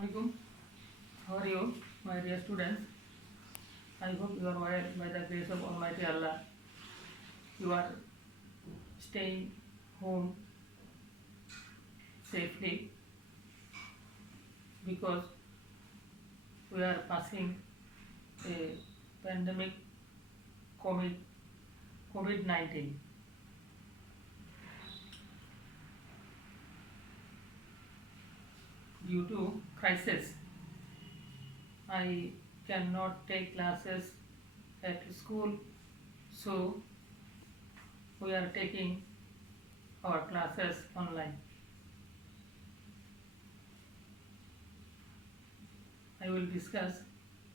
Assalamualaikum. How are you, my dear students? I hope you are well by the grace of Almighty Allah. You are staying home safely because we are passing a pandemic COVID-19. Due to crisis, I cannot take classes at school, so we are taking our classes online. I will discuss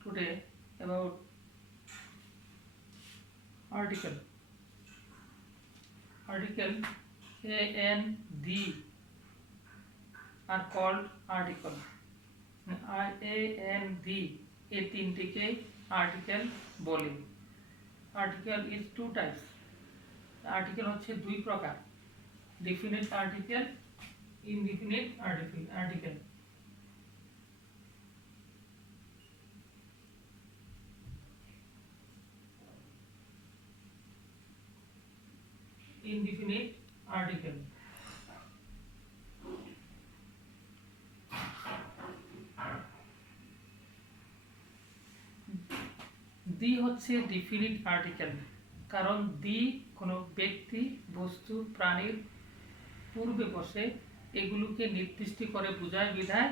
today about article A and D are called article. A and D এই তিনটিকে article বলে। Article is two types. Article হচ্ছে দুই প্রকার, definite article, indefinite article. Indefinite article the হচ্ছে definite article, কারণ দি কোনো ব্যক্তি, বস্তু, প্রাণীর পূর্বে বসে এগুলোকে নির্দিষ্ট করে বোঝায় বিধায়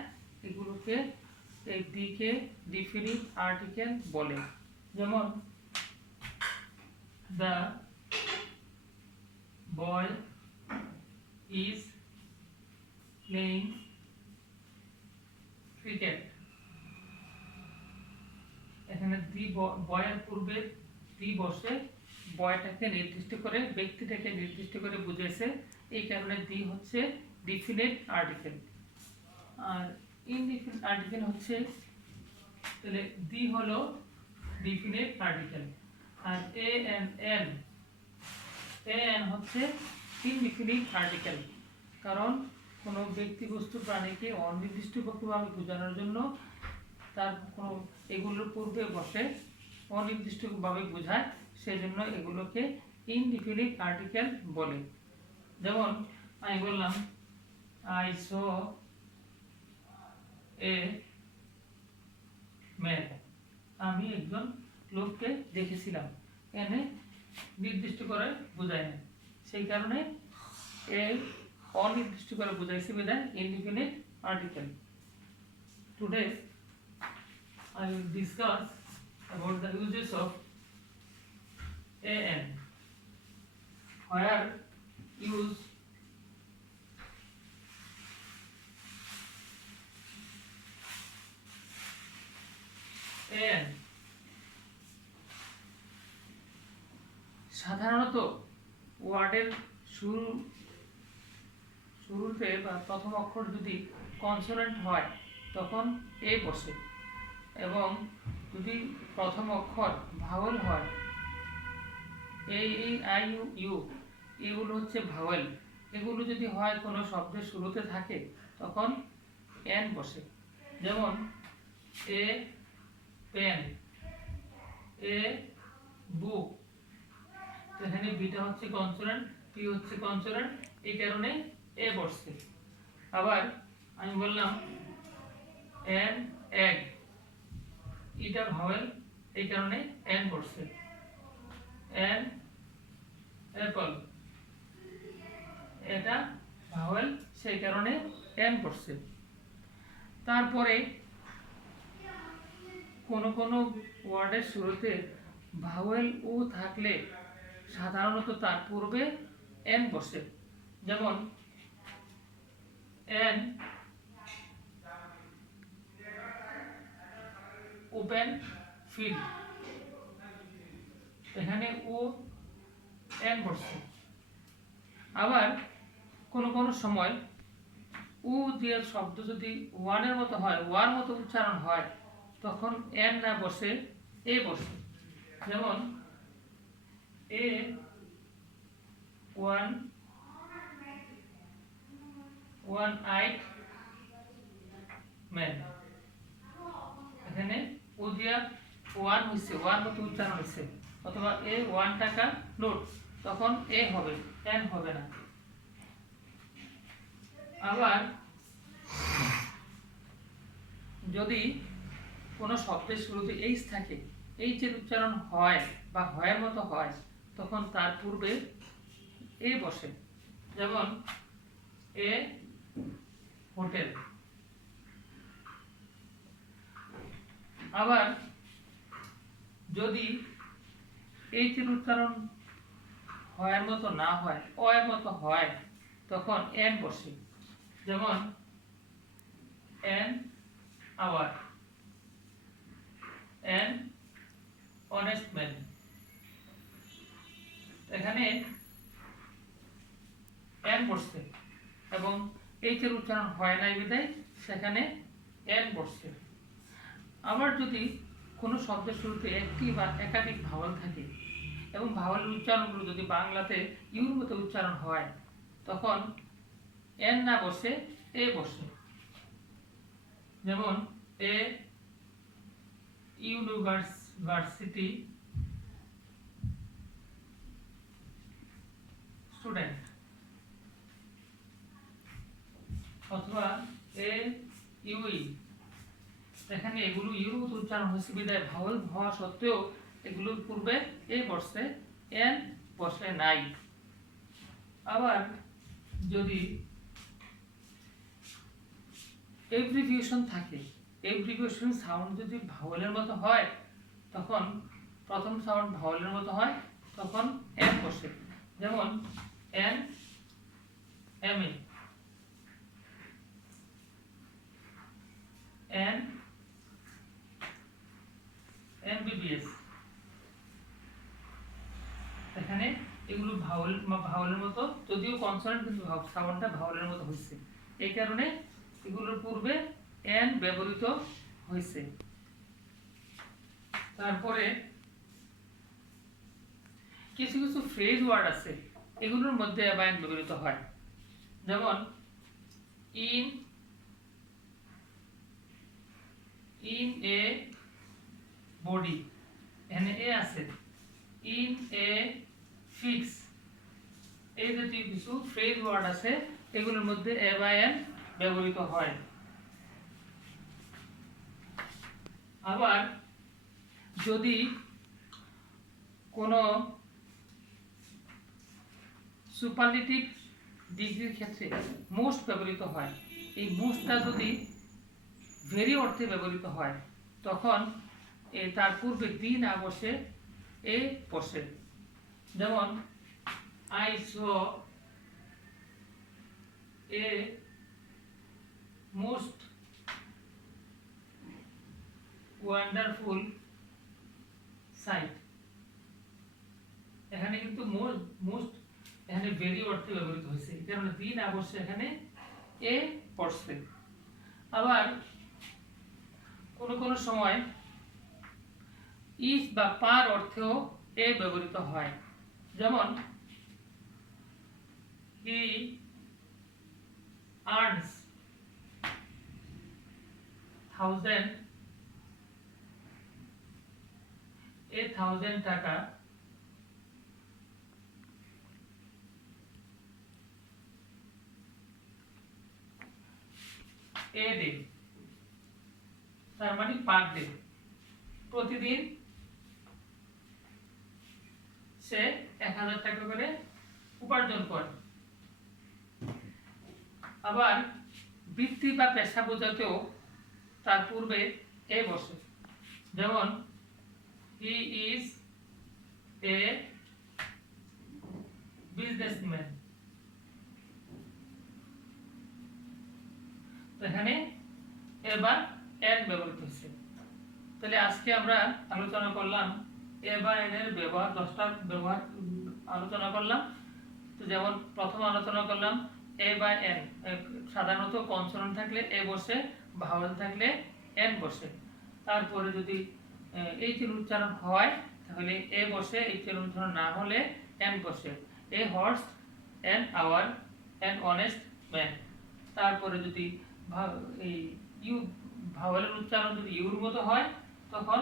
এগুলোকে এই দিকে ডিফিনিট আর্টিকেল বলে। যেমন the boy is playing cricket. এখানে দি বয়ের পূর্বে দি বসে বয়টাকে নির্দিষ্ট করে, ব্যক্তিটাকে নির্দিষ্ট করে বুঝেছে, এই কারণে দি হচ্ছে ডিফিনিট আর্টিকেল। আর ইনডিফিনিট আর্টিকেল হচ্ছে, তাহলে দি হলো ডিফিনিট আর্টিকেল, আর এ এন হচ্ছে ইনডিফিনিট আর্টিকেল। কারণ কোনো ব্যক্তি, বস্তু, প্রাণীকে অনির্দিষ্টভাবে বোঝানোর জন্য তার কোনো এগুলোর পূর্বে বসে অনির্দিষ্টভাবে বোঝায়, সেজন্য এগুলোকে ইনডিফিনিট আর্টিকেল বলে। যেমন আমি বললাম আই স এ ম্যান, আমি একজন লোককে দেখেছিলাম, এনে নির্দিষ্ট করে বোঝায় না, সেই কারণে এই অনির্দিষ্ট করে বোঝাইছে বিধায় indefinite article. Today I will discuss about the uses of an, where use an সাধারণত ওয়ার্ডের শুরুতে বা প্রথম অক্ষর যদি কনসোনেন্ট হয় তখন এ বসে, এবং যদি প্রথম অক্ষর ভাওয়েল হয়, এ আই ইউ এগুলো হচ্ছে ভাওয়েল, এগুলো যদি হয় কোনো শব্দের শুরুতে থাকে তখন এন বসে। যেমন এ পেন, এ বুক, এখানে বিটা হচ্ছে কনসোনেন্ট, পি হচ্ছে কনসোনেন্ট, এই কারণে এ বসছে। আবার আমি বললাম এন এগ, এটা ভাওয়েল, এই কারণে এন বসছে। এন অ্যাপল, এটা ভাওয়েল, সেই কারণে এন বসছে। তারপরে কোন কোন ওয়ার্ডের শুরুতে ভাওয়েল ও থাকলে সাধারণত তার পূর্বে এন বসে। যেমন এন ওপেন ফিল্ড, এখানে ও এন বসছে। আবার কোন কোন সময় উ দিয়ে শব্দ যদি ওয়ানের মতো হয়, ওয়ার মতো উচ্চারণ হয়, তখন এন না বসে এ বসে। যেমন এ ওয়ান আইড ম্যান, ওয়ান হচ্ছে ওয়ান মতো উচ্চারণ হচ্ছে, অথবা এ 1 টাকা নোট, তখন এ হবে, এন হবে না। আবার যদি কোনো শব্দের শুরুতে এইচ থাকে, এইচের উচ্চারণ হয় বা হয়ের মতো হয়, তখন তার পূর্বে এ বসে। যেমন এ হোটেল। আবার যদি এইচের উচ্চারণ হয়ের মতো না হয়, অয়ের মতো হয়, তখন এন বসে। যেমন an hour, an honest man. এখানে এন বসছে এবং এইচের উচ্চারণ হয় নাই বিধায় সেখানে এন বসছে। আবার যদি কোনো শব্দের শুরুতে একটি বা একাধিক ভাওয়াল থাকে এবং ভাওয়ালের উচ্চারণগুলো যদি বাংলাতে ইউর মতো উচ্চারণ হয়, তখন এন না বসে এ বসে। যেমন এ ইউনিভার্সিটি স্টুডেন্ট, অথবা এ ইউই। এখানে এগুলো ইউর মতো উচ্চারণ হচ্ছে বিদায় ভাওয়াল হওয়া সত্ত্বেও এগুলোর পূর্বে এ বসে, এন বসে নাই। আবার যদি এব্রিভিয়েশন থাকে, এব্রিভিয়েশন সাউন্ড যদি ভাওয়ালের মতো হয়, তখন প্রথম সাউন্ড ভাওয়ালের মতো হয়, তখন এন বসে। যেমন N M A, N MBBS. এখানে এগুলো ভাওয়ালের মতো, যদিও কনসোনেন্ট, কিন্তু সাউন্ডটা ভাওয়ালের মতো হয়েছে, এই কারণে এগুলোর পূর্বে এন ব্যবহৃত হয়েছে। তারপরে কিছু কিছু ফ্রেজ ওয়ার্ড আছে, এগুলোর মধ্যে এন ব্যবহৃত হয়। যেমন ইন এ বডি, এখানে এ আছে। ইন এ ফিক্স, এই জাতীয় কিছু ফ্রেজ ওয়ার্ড আছে, এগুলোর মধ্যে এন ব্যবহৃত হয়। আবার যদি কোনো সুপারলেটিভ ডিগ্রির ক্ষেত্রে মোস্ট ব্যবহৃত হয়, এই মোস্টটা যদি ভেরি অর্থে ব্যবহৃত হয়, তখন তার পূর্বে দি না বসে এ বসে। যেমন I saw a most wonderful sight. এখানে কিন্তু মোস্ট এখানে ভেরি অর্থে ব্যবহৃত হয়েছে, কারণ দি না বসে এখানে এ পড়ছে। আবার কোনো সময় ইস বা পার অর্থেও এ ব্যবহৃত হয়। যেমন হি আর্নস 1000 টাকা এ ডে, তার মানে পার ডে, প্রতিদিন সে 1000 টাকা করে উপার্জন করে। আবার বৃত্তি বা পেশা বোঝাতেও তার পূর্বে এ বসে। যেমন হি ইজ এ বিজনেসম্যান, এখানে এ বা এন ব্যবহৃত হচ্ছে। তাহলে আজকে আমরা আলোচনা করলাম এ বা এন এর ব্যবহার, 10টা ব্যবহার আলোচনা করলাম। তো যেমন প্রথম আলোচনা করলাম এ বা এন, সাধারণত কনসোনেন্ট থাকলে এ বসে, ভাওয়েল থাকলে এন বসে। তারপরে যদি এইচের উচ্চারণ হয় তাহলে এ বসে, এইচের উচ্চারণ না হলে এন বসে। A horse, an hour, an honest man. তারপরে যদি এই ইউ ভাওয়েলের উচ্চারণ যদি ইউর মতো হয়, তখন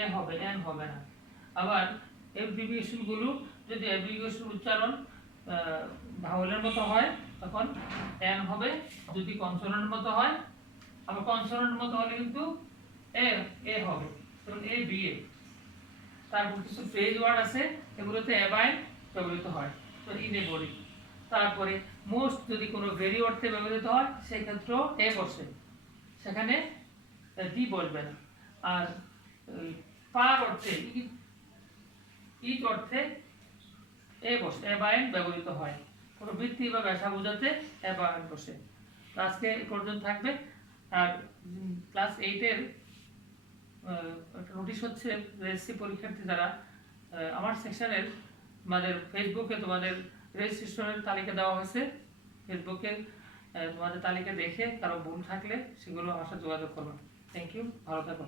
এ হবে, এন হবে না। আবার অ্যাব্রিভিয়েশন গুলো যদি অ্যাব্রিভিয়েশন উচ্চারণ ভাওয়েলের মতো হয় তখন এন হবে, যদি কনসোনেন্টের মতো হয়, আবার কনসোনেন্টের মতো হলে কিন্তু এ এ হবে, যেমন এ বি এ। তারপর কিছু ফ্রেজ ওয়ার্ড আছে, এগুলোতে অ্যাবাইন ব্যবহৃত হয়, তো ইন এ বডি। তারপরে মোস্ট যদি কোনো ভেরি অর্থে ব্যবহৃত হয় সেই ক্ষেত্রেও এ বসে, সেখানে দি বসবে না। আর পার অর্থে ইচ অর্থে এ বসে, অ্যাবাইন ব্যবহৃত হয়, কোনো বৃত্তি বা ব্যাসা বোঝাতে অ্যাবাইন বসে। তো আজকে এই পর্যন্ত থাকবে। আর ক্লাস 8-এর একটা নোটিশ হচ্ছে, রেজিস্ট্রি পরীক্ষার্থী যারা আমার সেকশনের তোমাদের ফেসবুকে তোমাদের রেজিস্ট্রেশনের তালিকা দেওয়া হয়েছে, ফেসবুকে তোমাদের তালিকা দেখে কারো ভুল থাকলে সেগুলো আমার সাথে যোগাযোগ করবে। থ্যাংক ইউ, ভালো থাকো।